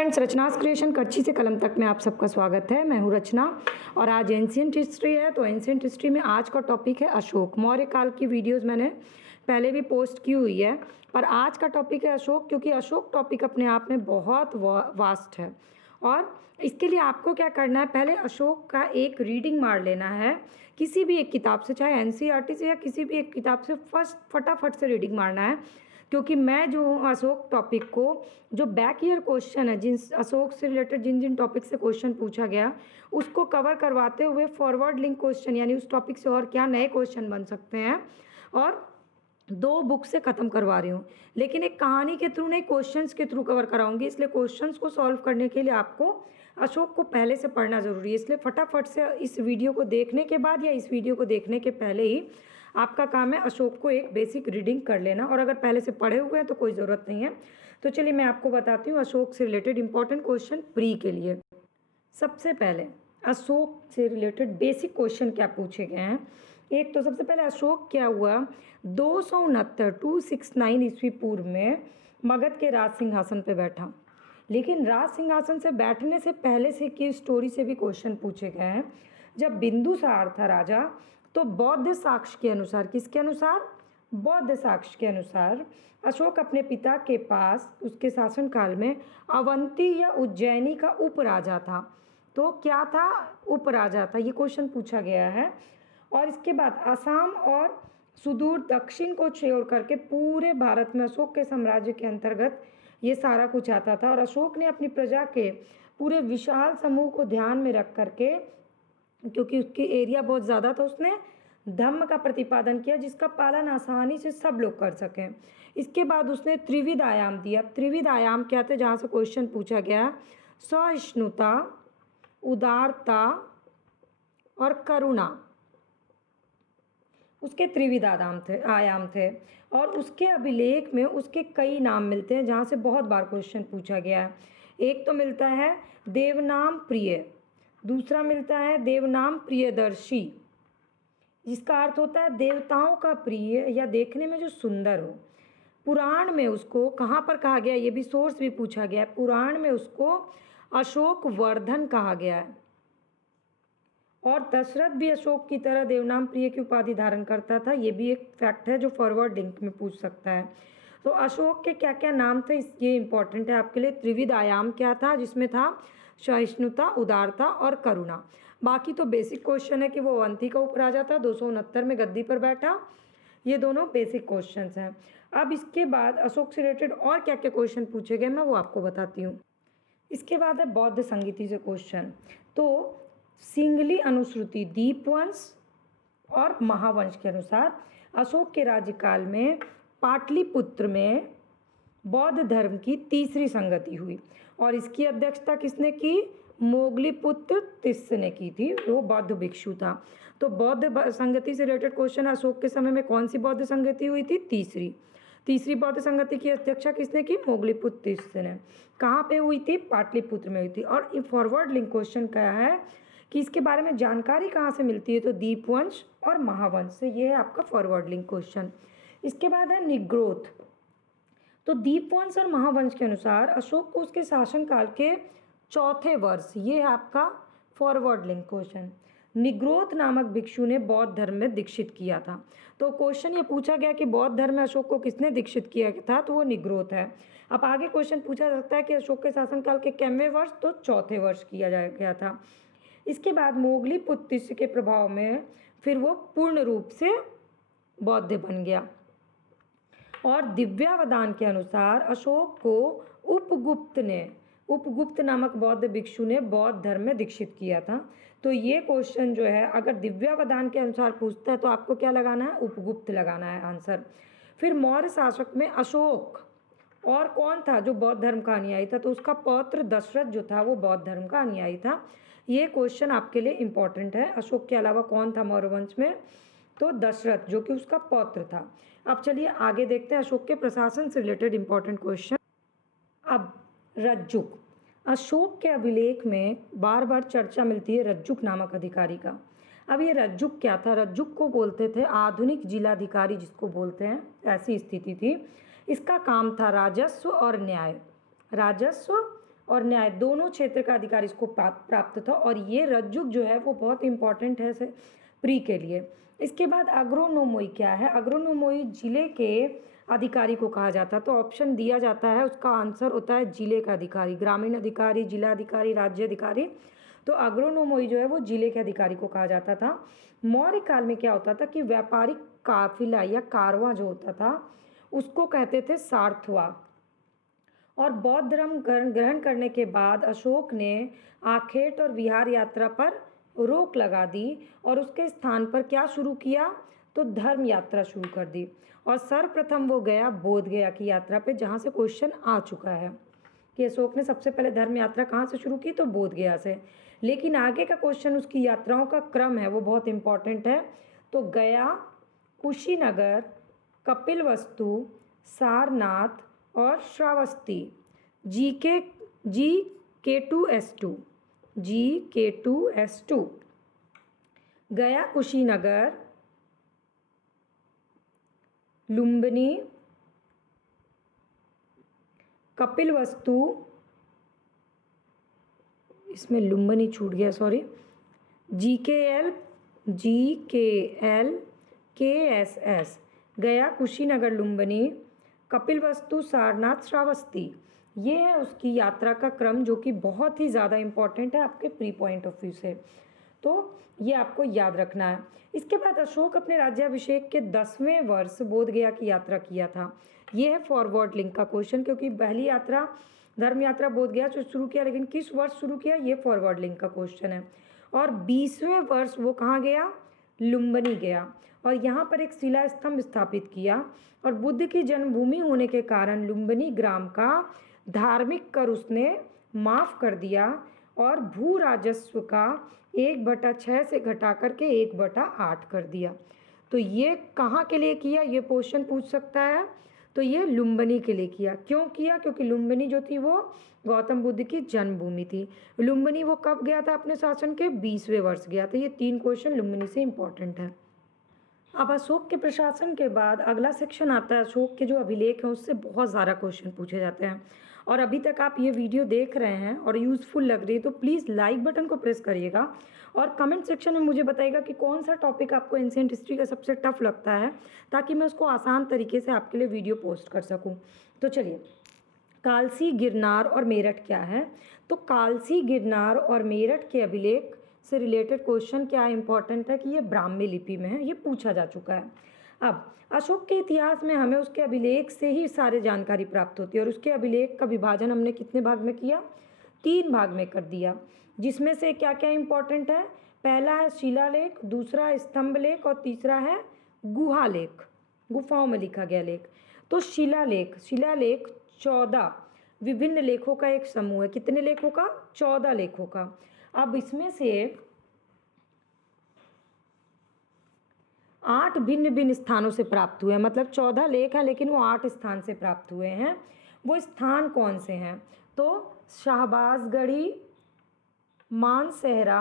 Friends, रचनास creation कच्ची से कलम तक में आप सबका स्वागत है। मैं हूं रचना और आज एंशिएंट हिस्ट्री है। तो एंशिएंट हिस्ट्री में आज का टॉपिक है अशोक। मौर्य काल की वीडियोस मैंने पहले भी पोस्ट की हुई है, पर आज का टॉपिक है अशोक, क्योंकि अशोक टॉपिक अपने आप में बहुत वास्ट है। और इसके लिए आपको क्या करना है, पहले अशोक का एक रीडिंग मार लेना है किसी भी एक किताब से, चाहे एनसीईआरटी से या किसी भी एक किताब से फटाफट से रीडिंग मारना है। क्योंकि मैं जो हूँ अशोक टॉपिक को, जो बैक ईयर क्वेश्चन है, जिन अशोक से रिलेटेड जिन जिन टॉपिक से क्वेश्चन पूछा गया उसको कवर करवाते हुए फॉरवर्ड लिंक क्वेश्चन, यानी उस टॉपिक से और क्या नए क्वेश्चन बन सकते हैं, और 2 बुक से ख़त्म करवा रही हूँ। लेकिन एक कहानी के थ्रू नहीं, क्वेश्चंस के थ्रू कवर कराऊंगी। इसलिए क्वेश्चंस को सॉल्व करने के लिए आपको अशोक को पहले से पढ़ना ज़रूरी है। इसलिए फटाफट से इस वीडियो को देखने के बाद या इस वीडियो को देखने के पहले ही आपका काम है अशोक को एक बेसिक रीडिंग कर लेना। और अगर पहले से पढ़े हुए हैं तो कोई ज़रूरत नहीं है। तो चलिए मैं आपको बताती हूँ अशोक से रिलेटेड इंपॉर्टेंट क्वेश्चन प्री के लिए। सबसे पहले अशोक से रिलेटेड बेसिक क्वेश्चन क्या पूछे गए हैं। एक तो सबसे पहले अशोक क्या हुआ, 269 ईस्वी पूर्व में मगध के राज सिंहासन पे बैठा। लेकिन राज सिंहासन से बैठने से पहले से की स्टोरी से भी क्वेश्चन पूछे गए हैं। जब बिंदुसार था राजा, तो बौद्ध साक्ष्य के अनुसार, किसके अनुसार, बौद्ध साक्ष्य के अनुसार अशोक अपने पिता के पास उसके शासनकाल में अवंती या उज्जैनी का उपराजा था। तो क्या था, उपराजा था। ये क्वेश्चन पूछा गया है। और इसके बाद असम और सुदूर दक्षिण को छोड़ करके पूरे भारत में अशोक के साम्राज्य के अंतर्गत ये सारा कुछ आता था। और अशोक ने अपनी प्रजा के पूरे विशाल समूह को ध्यान में रख करके, क्योंकि उसकी एरिया बहुत ज़्यादा था, उसने धम्म का प्रतिपादन किया जिसका पालन आसानी से सब लोग कर सकें। इसके बाद उसने त्रिविध आयाम दिया। त्रिविध आयाम क्या थे, जहाँ से क्वेश्चन पूछा गया, सहिष्णुता, उदारता और करुणा, उसके त्रिविध आयाम थे। और उसके अभिलेख में उसके कई नाम मिलते हैं जहाँ से बहुत बार क्वेश्चन पूछा गया है। एक तो मिलता है देवनाम प्रिय, दूसरा मिलता है देवनाम प्रियदर्शी, जिसका अर्थ होता है देवताओं का प्रिय या देखने में जो सुंदर हो। पुराण में उसको कहाँ पर कहा गया, ये भी सोर्स भी पूछा गया है। पुराण में उसको अशोक वर्धन कहा गया है। और दशरथ भी अशोक की तरह देवनाम प्रिय की उपाधि धारण करता था। ये भी एक फैक्ट है जो फॉरवर्ड लिंक में पूछ सकता है। तो अशोक के क्या क्या नाम थे, ये इंपॉर्टेंट है आपके लिए। त्रिविध आयाम क्या था, जिसमें था सहिष्णुता, उदारता और करुणा। बाकी तो बेसिक क्वेश्चन है कि वो अवंती का उपराजा था, 269 में गद्दी पर बैठा। ये दोनों बेसिक क्वेश्चंस हैं। अब इसके बाद अशोक से रिलेटेड और क्या क्या क्वेश्चन पूछे गए मैं वो आपको बताती हूँ। इसके बाद है बौद्ध संगीति से क्वेश्चन। तो सिंगली अनुश्रुति, दीपवंश और महावंश के अनुसार अशोक के राज्यकाल में पाटलिपुत्र में बौद्ध धर्म की तीसरी संगति हुई। और इसकी अध्यक्षता किसने की, मोगलीपुत्र तिस्स ने की थी, वो बौद्ध भिक्षु था। तो बौद्ध संगति से रिलेटेड क्वेश्चन, अशोक के समय में कौन सी बौद्ध संगति हुई थी, तीसरी बौद्ध संगति की अध्यक्षता किसने की, मोगलीपुत्र तिस्स ने। कहाँ पे हुई थी, पाटलिपुत्र में हुई थी। और फॉरवर्ड लिंक क्वेश्चन क्या है कि इसके बारे में जानकारी कहाँ से मिलती है, तो दीपवंश और महावंश से। ये है आपका फॉरवर्ड लिंक क्वेश्चन। इसके बाद है निग्रोथ। तो दीपवंश और महावंश के अनुसार अशोक को उसके शासनकाल के चौथे वर्ष, ये है आपका फॉरवर्ड लिंक क्वेश्चन, निग्रोथ नामक भिक्षु ने बौद्ध धर्म में दीक्षित किया था। तो क्वेश्चन ये पूछा गया कि बौद्ध धर्म में अशोक को किसने दीक्षित किया था, तो वो निग्रोथ है। अब आगे क्वेश्चन पूछा जा सकता है कि अशोक के शासनकाल के कितवें वर्ष, तो चौथे वर्ष किया गया था। इसके बाद मोगलीपुत्र तिस्स के प्रभाव में फिर वो पूर्ण रूप से बौद्ध बन गया। और दिव्यावदान के अनुसार अशोक को उपगुप्त नामक बौद्ध भिक्षु ने बौद्ध धर्म में दीक्षित किया था। तो ये क्वेश्चन जो है अगर दिव्यावदान के अनुसार पूछता है तो आपको क्या लगाना है, उपगुप्त लगाना है आंसर। फिर मौर्य शासक में अशोक और कौन था जो बौद्ध धर्म का अनुयायी था, तो उसका पौत्र दशरथ जो था वो बौद्ध धर्म का अनुयायी था। ये क्वेश्चन आपके लिए इंपॉर्टेंट है। अशोक के अलावा कौन था मौर्य वंश में, तो दशरथ, जो कि उसका पौत्र था। अब चलिए आगे देखते हैं अशोक के प्रशासन से रिलेटेड इंपॉर्टेंट क्वेश्चन। अब रज्जुक, अशोक के अभिलेख में बार बार चर्चा मिलती है रज्जुक नामक अधिकारी का। अब ये रज्जुक क्या था, रज्जुक को बोलते थे आधुनिक जिलाधिकारी, जिसको बोलते हैं, ऐसी स्थिति थी। इसका काम था राजस्व और न्याय, राजस्व और न्याय दोनों क्षेत्र का अधिकार इसको प्राप्त था। और ये रज्जुक जो है वो बहुत इंपॉर्टेंट है प्री के लिए। इसके बाद अग्रोनोमोई क्या है? अग्रोनोमोई जिले के अधिकारी को कहा जाता है। तो ऑप्शन दिया जाता है, उसका आंसर होता है जिले का अधिकारी, ग्रामीण अधिकारी, जिला अधिकारी, राज्य अधिकारी। तो अग्रोनोमोई जो है वो जिले के अधिकारी को कहा जाता था। मौर्य काल में क्या होता था कि व्यापारिक काफिला या कारवां जो होता था उसको कहते थे सारथवा। और बौद्ध धर्म ग्रहण करने के बाद अशोक ने आखेट और विहार यात्रा पर रोक लगा दी और उसके स्थान पर क्या शुरू किया? तो धर्म यात्रा शुरू कर दी। और सर्वप्रथम वो गया बोध गया की यात्रा पे, जहाँ से क्वेश्चन आ चुका है कि अशोक ने सबसे पहले धर्म यात्रा कहाँ से शुरू की? तो बोध गया से। लेकिन आगे का क्वेश्चन उसकी यात्राओं का क्रम है वो बहुत इंपॉर्टेंट है। तो गया, कुशीनगर, कपिलवस्तु, सारनाथ और श्रावस्ती। GK2S2 गया, कुशीनगर, लुम्बिनी, कपिलवस्तु, इसमें लुम्बिनी छूट गया, सॉरी, GKL KSS, गया, कुशीनगर, लुम्बिनी, कपिलवस्तु, सारनाथ, श्रावस्ती। ये है उसकी यात्रा का क्रम जो कि बहुत ही ज़्यादा इम्पॉर्टेंट है आपके प्री पॉइंट ऑफ व्यू से। तो ये आपको याद रखना है। इसके बाद अशोक अपने राज्याभिषेक के 10वें वर्ष बोध गया की यात्रा किया था। ये है फॉरवर्ड लिंक का क्वेश्चन, क्योंकि पहली यात्रा धर्म यात्रा बोध गया जो शुरू किया, लेकिन किस वर्ष शुरू किया? ये फॉरवर्ड लिंक का क्वेश्चन है। और 20वें वर्ष वो कहाँ गया? लुम्बिनी गया और यहाँ पर एक शिला स्तंभ स्थापित किया। और बुद्ध की जन्मभूमि होने के कारण लुम्बिनी ग्राम का धार्मिक कर उसने माफ़ कर दिया और भू राजस्व का 1/6 से घटा करके 1/8 कर दिया। तो ये कहाँ के लिए किया? ये क्वेश्चन पूछ सकता है। तो ये लुम्बिनी के लिए किया। क्यों किया? क्योंकि लुम्बिनी जो थी वो गौतम बुद्ध की जन्मभूमि थी। लुम्बिनी वो कब गया था? अपने शासन के 20वें वर्ष गया था। ये 3 क्वेश्चन लुम्बिनी से इंपॉर्टेंट है। अब अशोक के प्रशासन के बाद अगला सेक्शन आता है अशोक के जो अभिलेख हैं उससे बहुत ज़्यादा क्वेश्चन पूछे जाते हैं। और अभी तक आप ये वीडियो देख रहे हैं और यूज़फुल लग रही है तो प्लीज़ लाइक बटन को प्रेस करिएगा और कमेंट सेक्शन में मुझे बताइएगा कि कौन सा टॉपिक आपको एंशिएंट हिस्ट्री का सबसे टफ लगता है, ताकि मैं उसको आसान तरीके से आपके लिए वीडियो पोस्ट कर सकूँ। तो चलिए, कालसी, गिरनार और मेरठ क्या है? तो कालसी, गिरनार और मेरठ के अभिलेख से रिलेटेड क्वेश्चन क्या इंपॉर्टेंट है कि ये ब्राह्मी लिपि में है, ये पूछा जा चुका है। अब अशोक के इतिहास में हमें उसके अभिलेख से ही सारे जानकारी प्राप्त होती है और उसके अभिलेख का विभाजन हमने कितने भाग में किया? 3 भाग में कर दिया, जिसमें से क्या क्या इंपॉर्टेंट है? पहला है शिलालेख, दूसरा है स्तंभ लेख और तीसरा है गुहा लेख, गुफाओं में लिखा गया लेख। तो शिलालेख 14 विभिन्न लेखों का एक समूह है। कितने लेखों का? 14 लेखों का। अब इसमें से 8 भिन्न भिन्न स्थानों से प्राप्त हुए हैं, मतलब 14 लेख हैं लेकिन वो 8 स्थान से प्राप्त हुए हैं। वो स्थान कौन से हैं? तो शाहबाजगढ़ी, मानसहरा,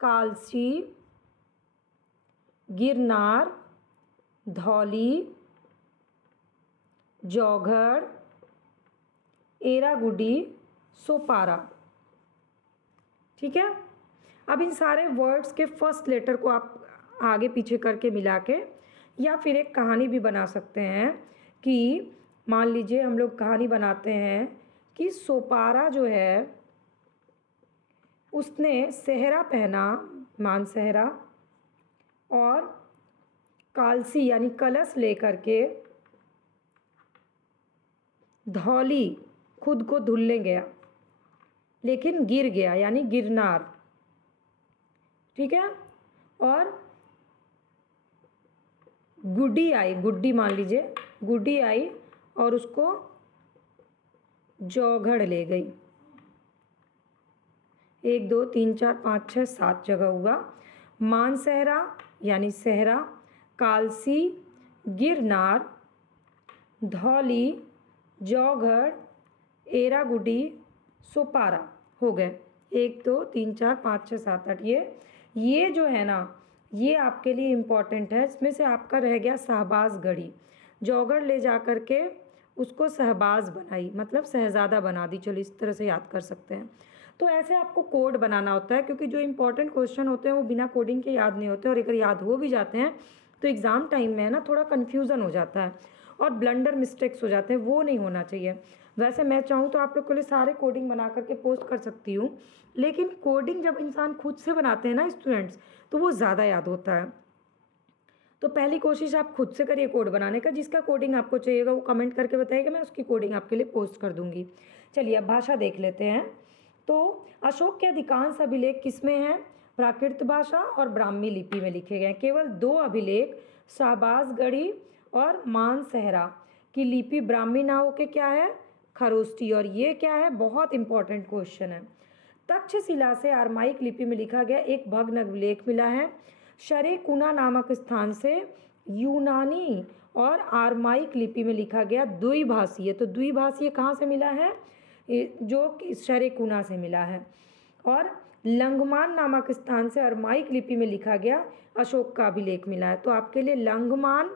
कालसी, गिरनार, धौली, जौघड़, एरागुडी, सोपारा। ठीक है। अब इन सारे वर्ड्स के फर्स्ट लेटर को आप आगे पीछे करके मिला के या फिर एक कहानी भी बना सकते हैं कि मान लीजिए हम लोग कहानी बनाते हैं कि सोपारा जो है उसने सेहरा पहना, मानसेहरा, और कालसी यानी कलश लेकर के धौली खुद को धुलने गया लेकिन गिर गया यानी गिरनार। ठीक है। और गुड्डी आई, गुड्डी मान लीजिए गुड्डी आई और उसको जौघड़ ले गई। 1 2 3 4 5 6 7 जगह हुआ। मानसेहरा यानी सेहरा, कालसी, गिरनार, धौली, जौघड़, एरागुडी, सोपारा हो गए। 1 2 3 4 5 6 7 8। ये जो है ना ये आपके लिए इम्पॉर्टेंट है। इसमें से आपका रह गया शाहबाजगढ़ी। जौघड़ ले जा कर के उसको शहबाज बनाई, मतलब शहज़ादा बना दी, चलो इस तरह से याद कर सकते हैं। तो ऐसे आपको कोड बनाना होता है, क्योंकि जो इंपॉर्टेंट क्वेश्चन होते हैं वो बिना कोडिंग के याद नहीं होते, और अगर याद हो भी जाते हैं तो एग्ज़ाम टाइम में है ना थोड़ा कन्फ्यूज़न हो जाता है और ब्लंडर मिस्टेक्स हो जाते हैं, वो नहीं होना चाहिए। वैसे मैं चाहूँ तो आप लोग के लिए सारे कोडिंग बना करके पोस्ट कर सकती हूँ, लेकिन कोडिंग जब इंसान खुद से बनाते हैं ना स्टूडेंट्स, तो वो ज़्यादा याद होता है। तो पहली कोशिश आप खुद से करिए कोड बनाने का। जिसका कोडिंग आपको चाहिएगा वो कमेंट करके बताइएगा, मैं उसकी कोडिंग आपके लिए पोस्ट कर दूंगी। चलिए अब भाषा देख लेते हैं। तो अशोक के अधिकांश अभिलेख किसमें हैं? प्राकृत भाषा और ब्राह्मी लिपि में लिखे गए हैं। केवल 2 अभिलेख शाहबाजगढ़ी और मानसहरा की लिपि ब्राह्मी ना होके क्या है? खरोष्टी। और ये क्या है? बहुत इंपॉर्टेंट क्वेश्चन है। तक्षशिला से अरमाइक लिपि में लिखा गया एक भग्न अभिलेख मिला है। शरेकुना नामक स्थान से यूनानी और आरमाइक लिपि में लिखा गया द्विभाषीय। तो द्विभाषीय कहाँ से मिला है? जो शरेकुना से मिला है। और लंगमान नामक स्थान से अरमाइक लिपि में लिखा गया अशोक का अभिलेख मिला है। तो आपके लिए लंगमान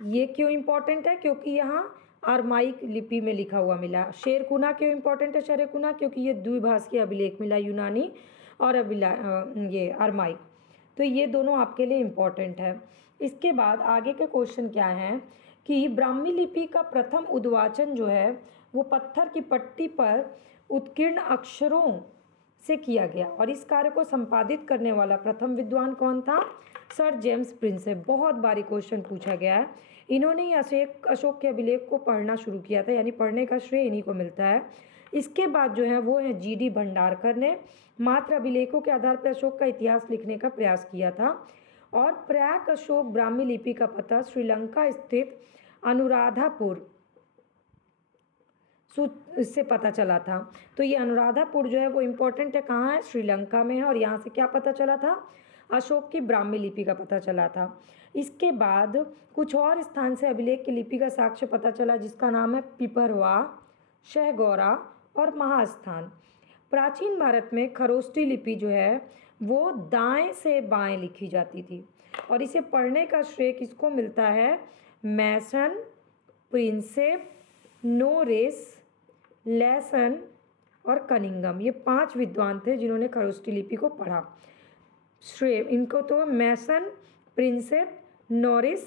ये क्यों इंपॉर्टेंट है? क्योंकि यहाँ अरमाइक लिपि में लिखा हुआ मिला। शेरकुना क्यों इंपॉर्टेंट है? शरेकुना क्योंकि ये द्विभाषीय अभिलेख मिला, यूनानी और ये अरमाइक। तो ये दोनों आपके लिए इम्पॉर्टेंट है। इसके बाद आगे के क्वेश्चन क्या हैं कि ब्राह्मी लिपि का प्रथम उद्वाचन जो है वो पत्थर की पट्टी पर उत्कीर्ण अक्षरों से किया गया, और इस कार्य को संपादित करने वाला प्रथम विद्वान कौन था? Sir James Prinsep. बहुत बारी क्वेश्चन पूछा गया है। इन्होंने ही अशोक के अभिलेख को पढ़ना शुरू किया था, यानी पढ़ने का श्रेय इन्हीं को मिलता है। इसके बाद जो है वो है GD भंडारकर ने मात्र अभिलेखों के आधार पर अशोक का इतिहास लिखने का प्रयास किया था। और प्रयाग अशोक ब्राह्मी लिपि का पता श्रीलंका स्थित अनुराधापुर इससे पता चला था। तो ये अनुराधापुर जो है वो इम्पोर्टेंट है, कहाँ है? श्रीलंका में है। और यहाँ से क्या पता चला था? अशोक की ब्राह्मी लिपि का पता चला था। इसके बाद कुछ और स्थान से अभिलेख की लिपि का साक्ष्य पता चला, जिसका नाम है पिपरवा, शहगौरा और महास्थान। प्राचीन भारत में खरोष्टी लिपि जो है वो दाएं से बाएं लिखी जाती थी, और इसे पढ़ने का श्रेय किसको मिलता है? मैसन, प्रिंसेप, नोरिस, लेसन और कनिंगम। ये 5 विद्वान थे जिन्होंने खरोष्टी लिपि को पढ़ा। श्रेय इनको तो मैसन, प्रिंसेप, नोरिस,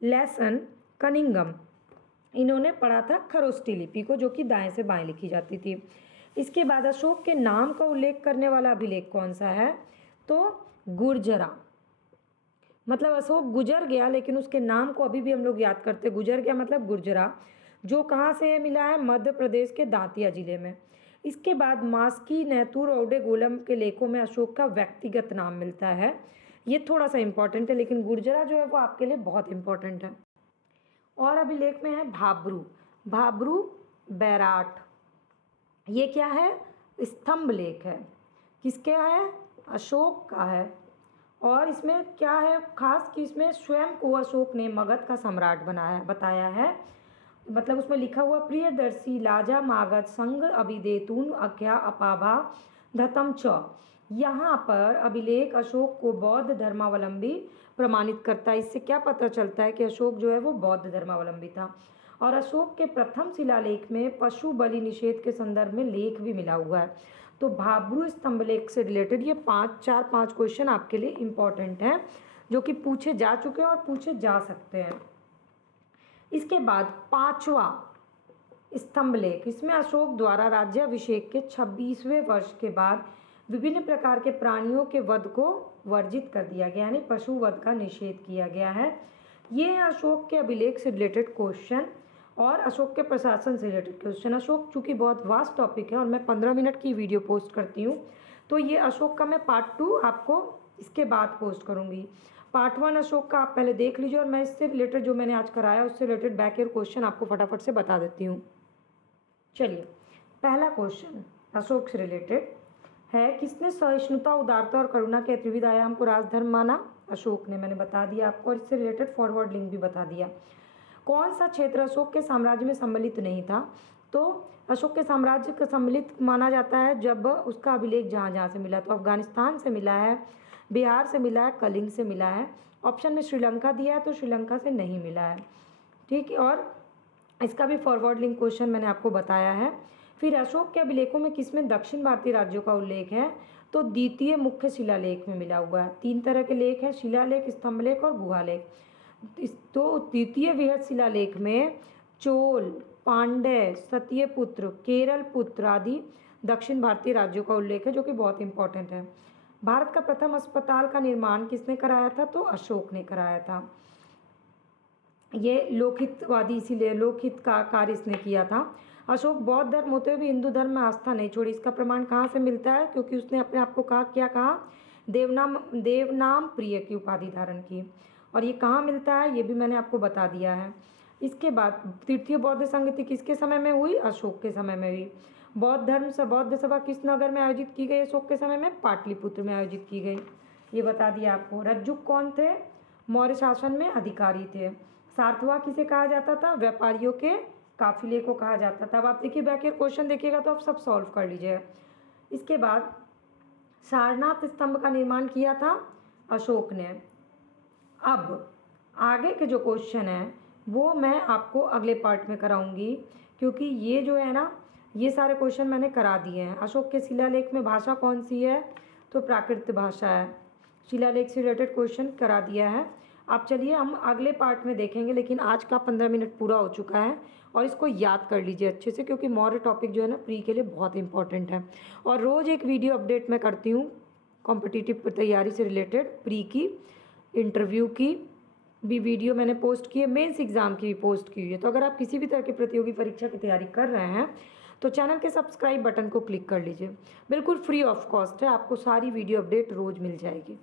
लेसन, कनिंगम, इन्होंने पढ़ा था खरोष्टी लिपि को, जो कि दाएं से बाएं लिखी जाती थी। इसके बाद अशोक के नाम का उल्लेख करने वाला अभिलेख कौन सा है? तो गुर्जरा। मतलब अशोक गुजर गया, लेकिन उसके नाम को अभी भी हम लोग याद करते। गुजर गया मतलब गुर्जरा, जो कहाँ से मिला है? मध्य प्रदेश के दांतिया जिले में। इसके बाद मास्की, नैतुर, औडे, गोलम के लेखों में अशोक का व्यक्तिगत नाम मिलता है। ये थोड़ा सा इंपॉर्टेंट है, लेकिन गुर्जरा जो है वो आपके लिए बहुत इंपॉर्टेंट है। और अभिलेख में है भाब्रू, भाब्रू बैराट। ये क्या है? स्तंभ लेख है। किसके है? अशोक का है। और इसमें क्या है खास कि इसमें स्वयं को अशोक ने मगध का सम्राट बताया है। मतलब उसमें लिखा हुआ प्रियदर्शी लाजा मागध संग अभिदेतून अख्या अपाभा धतम च। यहाँ पर अभिलेख अशोक को बौद्ध धर्मावलंबी प्रमाणित करता है। इससे क्या पता चलता है कि अशोक जो है वो बौद्ध धर्मावलंबी था। और अशोक के प्रथम शिलालेख में पशु बलि निषेध के संदर्भ में लेख भी मिला हुआ है। तो भाब्रू स्तंभ लेख से रिलेटेड ये 5 क्वेश्चन आपके लिए इम्पॉर्टेंट हैं, जो कि पूछे जा चुके हैं और पूछे जा सकते हैं। इसके बाद 5वां स्तंभ लेख, इसमें अशोक द्वारा राज्याभिषेक के 26वें वर्ष के बाद विभिन्न प्रकार के प्राणियों के वध को वर्जित कर दिया गया, यानी पशु वध का निषेध किया गया है। ये है अशोक के अभिलेख से रिलेटेड क्वेश्चन और अशोक के प्रशासन से रिलेटेड क्वेश्चन। अशोक चूँकि बहुत वास्ट टॉपिक है और मैं 15 मिनट की वीडियो पोस्ट करती हूँ, तो ये अशोक का मैं पार्ट 2 आपको इसके बाद पोस्ट करूँगी। पार्ट 1 अशोक का आप पहले देख लीजिए, और मैं इससे रिलेटेड जो मैंने आज कराया उससे रिलेटेड बैक ईयर क्वेश्चन आपको फटाफट से बता देती हूँ। चलिए, पहला क्वेश्चन अशोक से रिलेटेड है, किसने सहिष्णुता, उदारता और करुणा के त्रिविध आयाम को राजधर्म माना? अशोक ने, मैंने बता दिया आपको, और इससे रिलेटेड फॉरवर्ड लिंक भी बता दिया। कौन सा क्षेत्र अशोक के साम्राज्य में सम्मिलित नहीं था? तो अशोक के साम्राज्य का सम्मिलित माना जाता है जब उसका अभिलेख जहाँ जहाँ से मिला, तो अफगानिस्तान से मिला है, बिहार से मिला है, कलिंग से मिला है। ऑप्शन में श्रीलंका दिया है तो श्रीलंका से नहीं मिला है। ठीक है, और इसका भी फॉरवर्ड लिंक क्वेश्चन मैंने आपको बताया है। फिर अशोक के अभिलेखों में किसमें दक्षिण भारतीय राज्यों का उल्लेख है, तो द्वितीय मुख्य शिलालेख में मिला हुआ है। 3 तरह के लेख हैं, शिलालेख, स्तंभलेख और गुहालेख। तो द्वितीय वृहत शिलालेख में चोल, पांड्य, सत्यपुत्र, केरल पुत्र आदि दक्षिण भारतीय राज्यों का उल्लेख है, जो कि बहुत इंपॉर्टेंट है। भारत का प्रथम अस्पताल का निर्माण किसने कराया था, तो अशोक ने कराया था। ये लोकहितवादी, इसीलिए लोकहित का कार्य इसने किया था। अशोक बौद्ध धर्म होते हुए भी हिंदू धर्म में आस्था नहीं छोड़ी। इसका प्रमाण कहाँ से मिलता है, क्योंकि उसने अपने आप को क्या कहा, देवनाम प्रिय की उपाधि धारण की। और ये कहाँ मिलता है, ये भी मैंने आपको बता दिया है। इसके बाद तृतीय बौद्ध संगति किसके समय में हुई, अशोक के समय में हुई। बौद्ध सभा किस नगर में आयोजित की गई अशोक के समय में, पाटलिपुत्र में आयोजित की गई, ये बता दिया आपको। रज्जुक कौन थे, मौर्य शासन में अधिकारी थे। सारथवा किसे कहा जाता था, व्यापारियों के काफिले को कहा जाता था। अब आप देखिए बैक क्वेश्चन देखिएगा तो आप सब सॉल्व कर लीजिए। इसके बाद सारनाथ स्तंभ का निर्माण किया था अशोक ने। अब आगे के जो क्वेश्चन है वो मैं आपको अगले पार्ट में कराऊंगी, क्योंकि ये जो है ना, ये सारे क्वेश्चन मैंने करा दिए हैं। अशोक के शिलालेख में भाषा कौन सी है, तो प्राकृत भाषा है। शिलालेख से रिलेटेड क्वेश्चन करा दिया है। अब चलिए हम अगले पार्ट में देखेंगे, लेकिन आज का 15 मिनट पूरा हो चुका है और इसको याद कर लीजिए अच्छे से, क्योंकि मौर्य टॉपिक जो है ना प्री के लिए बहुत इंपॉर्टेंट है। और रोज़ एक वीडियो अपडेट मैं करती हूँ कॉम्पिटिटिव तैयारी से रिलेटेड, प्री की, इंटरव्यू की भी वीडियो मैंने पोस्ट की है, मेंस एग्ज़ाम की भी पोस्ट की हुई है। तो अगर आप किसी भी तरह की प्रतियोगी परीक्षा की तैयारी कर रहे हैं तो चैनल के सब्सक्राइब बटन को क्लिक कर लीजिए। बिल्कुल फ्री ऑफ कॉस्ट है, आपको सारी वीडियो अपडेट रोज़ मिल जाएगी।